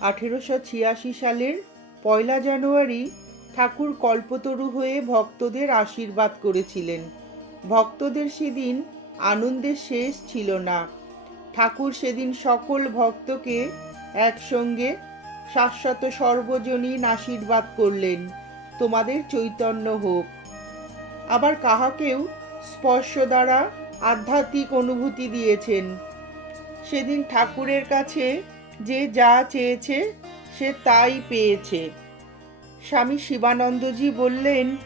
আঠেরোশো ছিয়াশি সালের পয়লা জানুয়ারি ঠাকুর কল্পতরু হয়ে ভক্তদের আশীর্বাদ করেছিলেন। ভক্তদের সেদিন আনন্দের শেষ ছিল না। ঠাকুর সেদিন সকল ভক্তকে একসঙ্গে শাশ্বত সর্বজনীন আশীর্বাদ করলেন। তোমাদের চৈতন্য হোক। আবার কাহাকেও স্পর্শ দ্বারা আধ্যাত্মিক অনুভূতি দিয়েছেন। সেদিন ঠাকুরের কাছে যে যা চেয়েছে, সে তাই পেয়েছে। স্বামী শিবানন্দজি বললেন,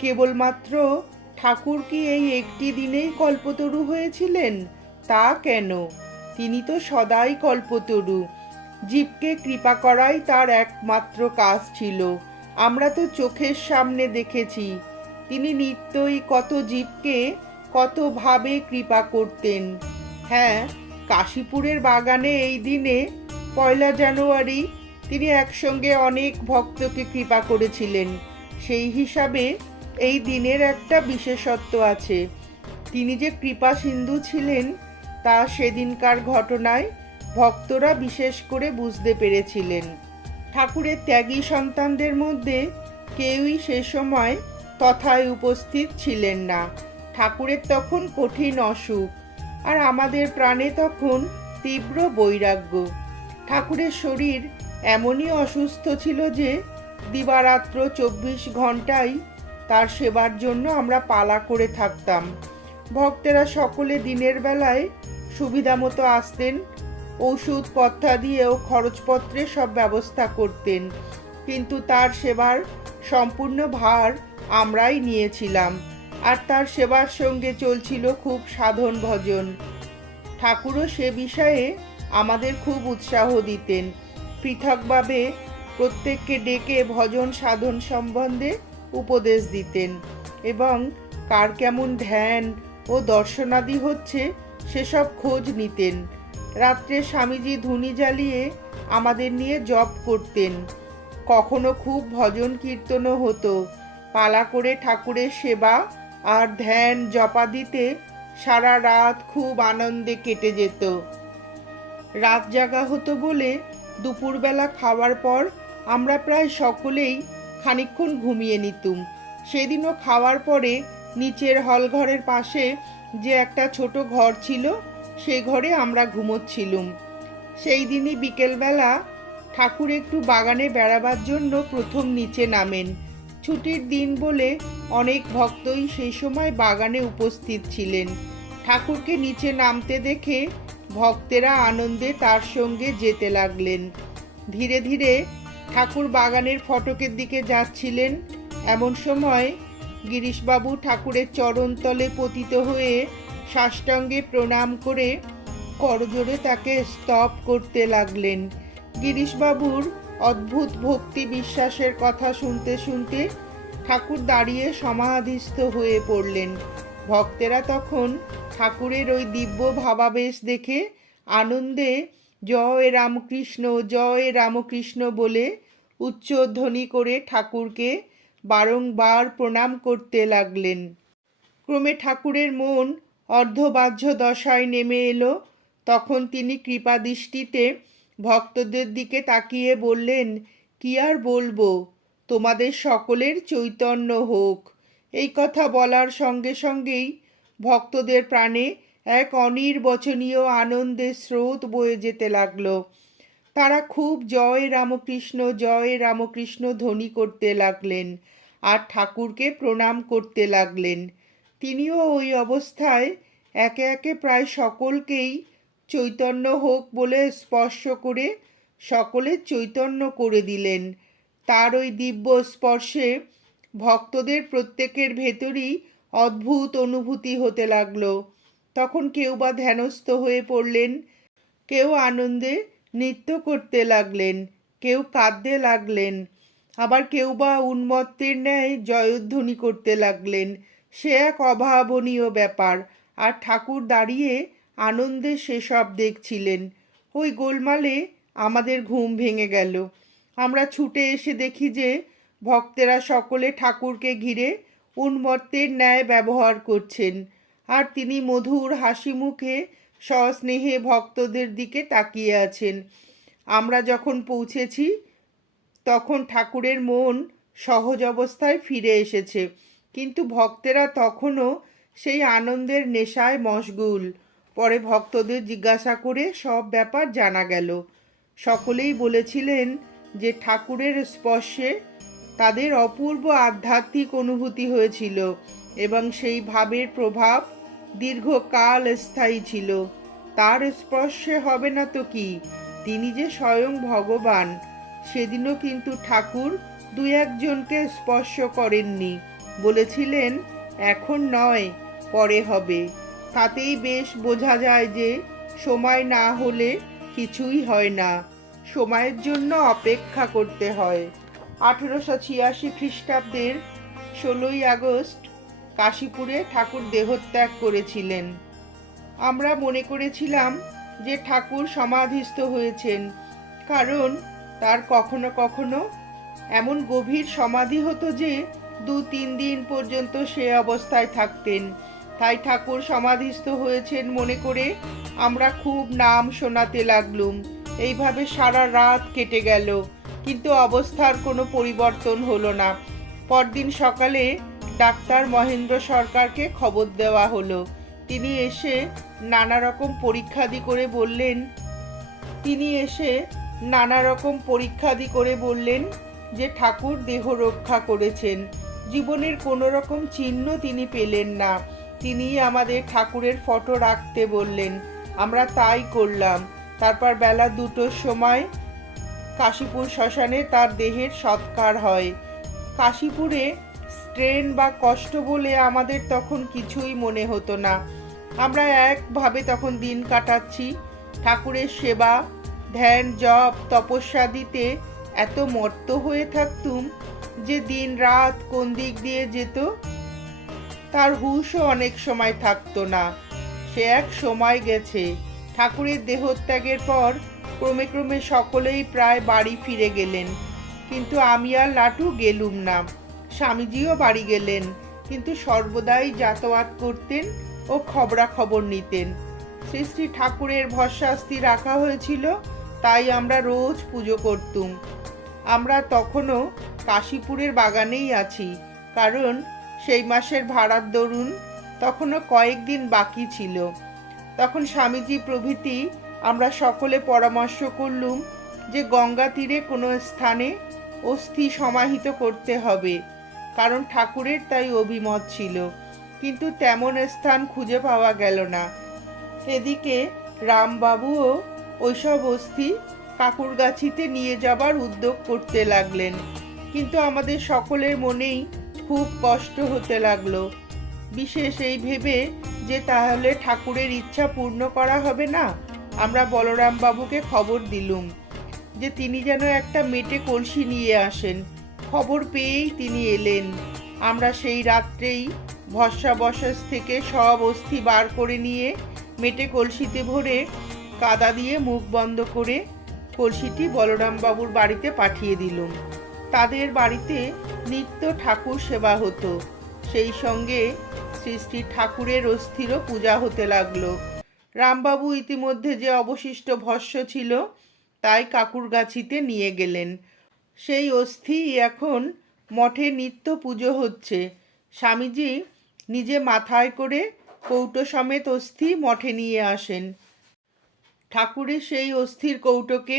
কেবলমাত্র ঠাকুর কি এই একটি দিনেই কল্পতরু হয়েছিলেন? তা কেন? তিনি তো সদাই কল্পতরু। জীবকে কৃপা করাই তার একমাত্র কাজ ছিল। আমরা তো চোখের সামনে দেখেছি। তিনি নিত্যই কত জীবকে, কতভাবে কৃপা করতেন। হ্যাঁ কাশীপুরের বাগানে এই দিনে পয়লা জানুয়ারি তিনি একসঙ্গে অনেক ভক্তকে কৃপা করেছিলেন। সেই হিসাবে এই দিনের একটা বিশেষত্ব আছে। তিনি যে কৃপা সিন্ধু ছিলেন, তা সেদিনকার ঘটনায় ভক্তরা বিশেষ করে বুঝতে পেরেছিলেন। ঠাকুরের ত্যাগী সন্তানদের মধ্যে কেউই সে সময় তথায় উপস্থিত ছিলেন না। ঠাকুরের তখন কঠিন অসুখ, আর আমাদের প্রাণে তখন তীব্র বৈরাগ্য। ঠাকুরের শরীর এমনই অসুস্থ ছিল যে দিবারাত্র চব্বিশ ঘন্টাই তার সেবার জন্য আমরা পালা করে থাকতাম। ভক্তেরা সকলে দিনের বেলায় সুবিধা মতো আসতেন, ওষুধ পথ্যা দিয়েও খরচপত্রে সব ব্যবস্থা করতেন। কিন্তু তার সেবার সম্পূর্ণ ভার আমরাই নিয়েছিলাম আর তার সেবার সঙ্গে চলছিল খুব সাধন ভজন। ঠাকুরও সে বিষয়ে আমাদের খুব উৎসাহ দিতেন। পৃথকভাবে প্রত্যেককে ডেকে ভজন সাধন সম্বন্ধে উপদেশ দিতেন এবং কার কেমন ধ্যান ও দর্শনাদি হচ্ছে সেসব খোঁজ নিতেন। রাত্রে স্বামীজি ধুনি জ্বালিয়ে আমাদের নিয়ে জপ করতেন। কখনো খুব ভজন কীর্তনও হতো। পালা করে ঠাকুরের সেবা আর ধ্যান জপা দিতে সারা রাত খুব আনন্দে কেটে যেত। রাত জাগা হতো বলে দুপুরবেলা খাওয়ার পর আমরা প্রায় সকলেই খানিকক্ষণ ঘুমিয়ে নিতুম। সেদিনও খাওয়ার পরে নিচের হলঘরের পাশে যে একটা ছোট ঘর ছিল সেই ঘরে আমরা ঘুমোচ্ছিলুম। সেই দিনই বিকেলবেলা ঠাকুর একটু বাগানে বেড়াবার জন্য প্রথম নিচে নামেন। ছুটির দিন বলে অনেক ভক্তই সেই সময় বাগানে উপস্থিত ছিলেন। ঠাকুরকে নিচে নামতে দেখে ভক্তেরা আনন্দে তার সঙ্গে যেতে লাগলেন। ধীরে ধীরে ঠাকুর বাগানের ফটকের দিকে যাচ্ছিলেন। এমন সময় গিরিশবাবু ঠাকুরের চরণতলে পতিত হয়ে সাষ্টাঙ্গে প্রণাম করে করজোড়ে তাকে স্তব করতে লাগলেন। গিরিশবাবুর অদ্ভুত ভক্তি বিশ্বাসের কথা শুনতে শুনতে ঠাকুর দাঁড়িয়ে সমাধিস্থ হয়ে পড়লেন। ভক্তেরা তখন ঠাকুরের ওই দিব্য ভাবাবেশ দেখে আনন্দে জয় রামকৃষ্ণ জয় রামকৃষ্ণ বলে উচ্চধ্বনি করে ঠাকুরকে বারংবার প্রণাম করতে লাগলেন। ক্রমে ঠাকুরের মন অর্ধবাহ্য দশায় নেমে এলো। তখন তিনি কৃপাদৃষ্টিতে ভক্তদের দিকে তাকিয়ে বললেন, কি আর বলব? তোমাদের সকলের চৈতন্য হোক। এই কথা বলার সঙ্গে সঙ্গেই ভক্তদের প্রাণে এক অনির্বচনীয় আনন্দের স্রোত বয়ে যেতে লাগল। তারা খুব জয় রামকৃষ্ণ জয় রামকৃষ্ণ ধ্বনি করতে লাগলেন আর ঠাকুরকে প্রণাম করতে লাগলেন। তিনিও ওই অবস্থায় একে একে প্রায় সকলকেই চৈতন্য হোক বলে স্পর্শ করে সকলে চৈতন্য করে দিলেন। তার ওই দিব্য স্পর্শে ভক্তদের প্রত্যেকের ভেতরই অদ্ভুত অনুভূতি হতে লাগল। তখন কেউ বা ধ্যানস্থ হয়ে পড়লেন, কেউ আনন্দে নৃত্য করতে লাগলেন, কেউ কাঁদতে লাগলেন, আবার কেউ বা উন্মত্তের ন্যায় জয়ধ্বনি করতে লাগলেন। সে এক অভাবনীয় ব্যাপার, আর ঠাকুর দাঁড়িয়ে আনন্দে সেসব দেখছিলেন। ওই গোলমালে আমাদের ঘুম ভেঙে গেল। আমরা ছুটে এসে দেখি যে ভক্তেরা সকলে ঠাকুরকে ঘিরে উন্মত্তের ন্যায় ব্যবহার করছেন। আর তিনি মধুর হাসি মুখে সস্নেহে ভক্তদের দিকে তাকিয়ে আছেন। আমরা যখন পৌঁছেছি, তখন ঠাকুরের মন সহজ অবস্থায় ফিরে এসেছে। কিন্তু ভক্তেরা তখনও সেই আনন্দের নেশায় মশগুল। পরে ভক্তদের জিজ্ঞাসা করে সব ব্যাপার জানা গেল। সকলেই বলেছিলেন যে ঠাকুরের স্পর্শে তাদের অপূর্ব আধ্যাত্মিক অনুভূতি হয়েছিল এবং সেই ভাবের প্রভাব দীর্ঘকাল স্থায়ী ছিল। তার স্পর্শে হবে না তো কি? তিনি যে স্বয়ং ভগবান, সেদিনও কিন্তু ঠাকুর দু একজনকে স্পর্শ করেননি। বলেছিলেন, এখন নয়, পরে হবে। তাতেই বেশ বোঝা যায় যে সময় না হলে কিছুই হয় না। সময়ের জন্য অপেক্ষা করতে হয়। আঠেরোশো ছিয়াশি খ্রিস্টাব্দের ষোলোই আগস্ট কাশীপুরে ঠাকুর দেহত্যাগ করেছিলেন। আমরা মনে করেছিলাম যে ঠাকুর সমাধিস্থ হয়েছেন, কারণ তার কখনো কখনো এমন গভীর সমাধি হতো যে দু তিন দিন পর্যন্ত সে অবস্থায় থাকতেন। তাই ঠাকুর সমাধিস্থ হয়েছেন মনে করে আমরা খুব নাম শোনাতে লাগলুম। এইভাবে সারা রাত কেটে গেল। কিন্তু অবস্থার কোনো পরিবর্তন হলো না। পরদিন সকালে ডাক্তার মহেন্দ্র সরকারকে খবর দেওয়া হলো। তিনি এসে নানা রকম পরীক্ষাদি করে বললেন, তিনি এসে নানা রকম পরীক্ষাদি করে বললেন যে ঠাকুর দেহ রক্ষা করেছেন। জীবনের কোনো রকম চিহ্ন তিনি পেলেন না। তিনি আমাদের ঠাকুরের ফটো রাখতে বললেন। আমরা তাই করলাম। তারপর বেলা দুটোর সময় কাশীপুর শ্মশানে তার দেহের সৎকার হয়। কাশীপুরে স্ট্রেন বা কষ্ট বলে আমাদের তখন কিছুই মনে হতো না। আমরা একভাবে তখন দিন কাটাচ্ছি। ঠাকুরের সেবা, ধ্যান, জপ, তপস্যা দিতে এত মর্ত হয়ে থাকতুম যে দিন রাত কোন দিক দিয়ে যেত তার হুশও অনেক সময় থাকতো না। সে এক সময় গেছে। ঠাকুরের দেহত্যাগের পর ক্রমে ক্রমে সকলেই প্রায় বাড়ি ফিরে গেলেন। কিন্তু আমি আর লাটু গেলুম না। স্বামীজিও বাড়ি গেলেন, কিন্তু সর্বদাই যাতায়াত করতেন ও খবরাখবর নিতেন। শ্রী শ্রী ঠাকুরের ভস্মাস্তি রাখা হয়েছিল, তাই আমরা রোজ পুজো করতুম। আমরা তখনও কাশীপুরের বাগানেই আছি, কারণ সেই মাসের ভাড়ার দরুন তখনও কয়েকদিন বাকি ছিল। তখন স্বামীজি প্রভৃতি আমরা সকলে পরামর্শ করলুম যে গঙ্গা তীরে কোনো স্থানে অস্থি সমাহিত করতে হবে, কারণ ঠাকুরের তাই অভিমত ছিল। কিন্তু তেমন স্থান খুঁজে পাওয়া গেল না। এদিকে রামবাবুও ওইসব অস্থি কাকুরগাছিতে নিয়ে যাবার উদ্যোগ করতে লাগলেন। কিন্তু আমাদের সকলের মনেই খুব কষ্ট হতে লাগল। বিশেষ এই ভেবে যে তাহলে ঠাকুরের ইচ্ছা পূর্ণ করা হবে না? আমরা বলরাম বাবুকে খবর দিলুম যে তিনি যেন একটা মেটে কলসি নিয়ে আসেন। খবর পেয়েই তিনি এলেন। আমরা সেই রাত্রেই ভস্মাবশেষ থেকে সব অস্থি বার করে নিয়ে মেটে কলসিতে ভরে কাদা দিয়ে মুখ বন্ধ করে কলসিটি বলরাম বাবুর বাড়িতে পাঠিয়ে দিলুম। তাদের বাড়িতে নিত্য ঠাকুর সেবা হতো। সেই সঙ্গে শ্রী শ্রী ঠাকুরের অস্থিরও পূজা হতে লাগল। রামবাবু ইতিমধ্যে যে অবশিষ্ট ভস্য ছিল, তাই কাকুরগাছিতে নিয়ে গেলেন। সেই অস্থি এখন মঠে নিত্য পুজো হচ্ছে। স্বামীজি নিজে মাথায় করে কৌটো সমেত অস্থি মঠে নিয়ে আসেন। ঠাকুরের সেই অস্থির কৌটোকে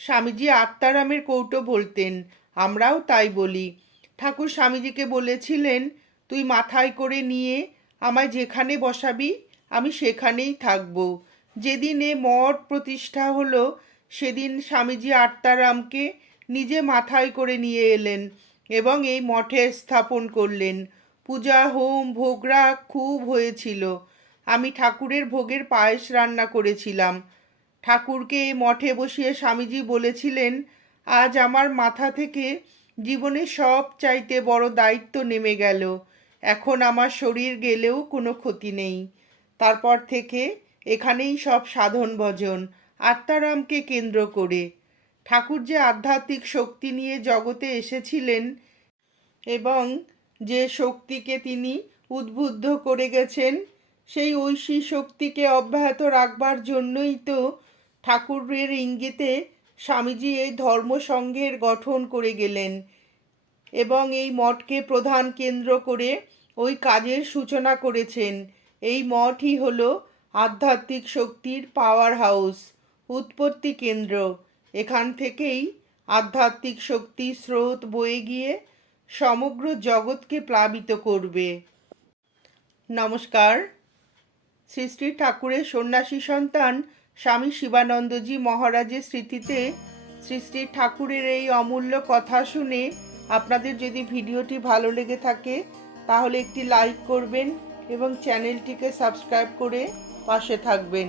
স্বামীজি আত্মারামের কৌটো বলতেন, আমরাও তাই বলি। ঠাকুর স্বামীজিকে বলেছিলেন, তুই মাথায় করে নিয়ে আমায় যেখানে বসাবি আমি সেখানেই থাকব। যেদিন এ মঠ প্রতিষ্ঠা হলো, সেদিন স্বামীজি আত্মারামকে নিজে মাথায় করে নিয়ে এলেন এবং এই মঠে স্থাপন করলেন। পূজা হোম ভোগরা খুব হয়েছিল। আমি ঠাকুরের ভোগের পায়েস রান্না করেছিলাম। ঠাকুরকে এই মঠে বসিয়ে স্বামীজি বলেছিলেন, আজ আমার মাথা থেকে জীবনে সব চাইতে বড় দায়িত্ব নেমে গেল। এখন আমার শরীর গেলেও কোনো ক্ষতি নেই। তারপর থেকে এখানেই সব সাধন ভজন, আত্মারামকে কেন্দ্র করে। ঠাকুর যে আধ্যাত্মিক শক্তি নিয়ে জগতে এসেছিলেন এবং যে শক্তিকে তিনি উদ্বুদ্ধ করে গেছেন, সেই ঐশী শক্তিকে অব্যাহত রাখবার জন্যই তো ঠাকুরের ইঙ্গিতে স্বামীজি এই ধর্ম সংঘের গঠন করে গেলেন এবং এই মঠকে প্রধান কেন্দ্র করে ওই কাজের সূচনা করেছেন। এই মঠই হলো আধ্যাত্মিক শক্তির পাওয়ার হাউস উৎপত্তি কেন্দ্র। এখান থেকেই আধ্যাত্মিক শক্তি স্রোত বয়ে গিয়ে সমগ্র জগৎকে প্লাবিত করবে। নমস্কার। শ্রী শ্রী ঠাকুরের সন্ন্যাসী সন্তান স্বামী শিবানন্দজি মহারাজের স্মৃতিতে শ্রী শ্রী ঠাকুরের এই অমূল্য কথা শুনে আপনাদের যদি ভিডিওটি ভালো লেগে থাকে, তাহলে একটি লাইক করবেন এবং চ্যানেলটিকে সাবস্ক্রাইব করে পাশে থাকবেন।